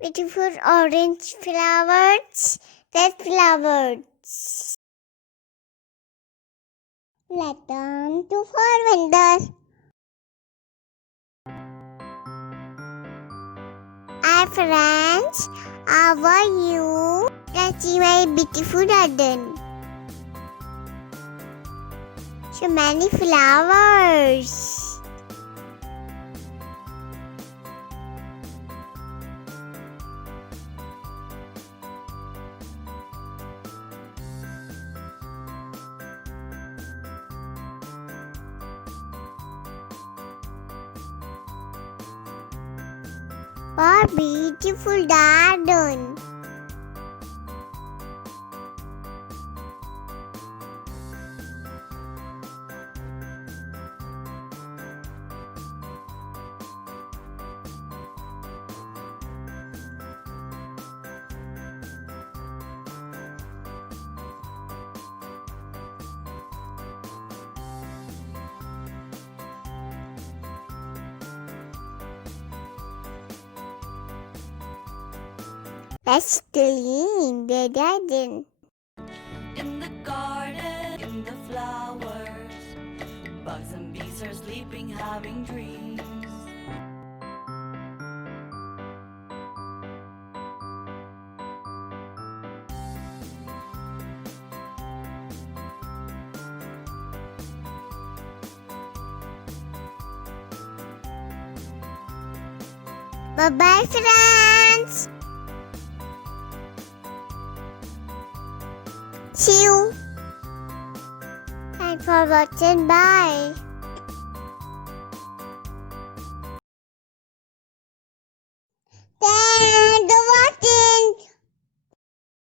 Beautiful orange flowers, red flowers. Return to wonder. Hi friends, how are you? Let's see my beautiful garden. So many flowers. What beautiful garden. Let's clean the garden. In the garden, in the flowers, bugs and bees are sleeping, having dreams. Bye-bye, friends. See you. Thanks for watching. Bye.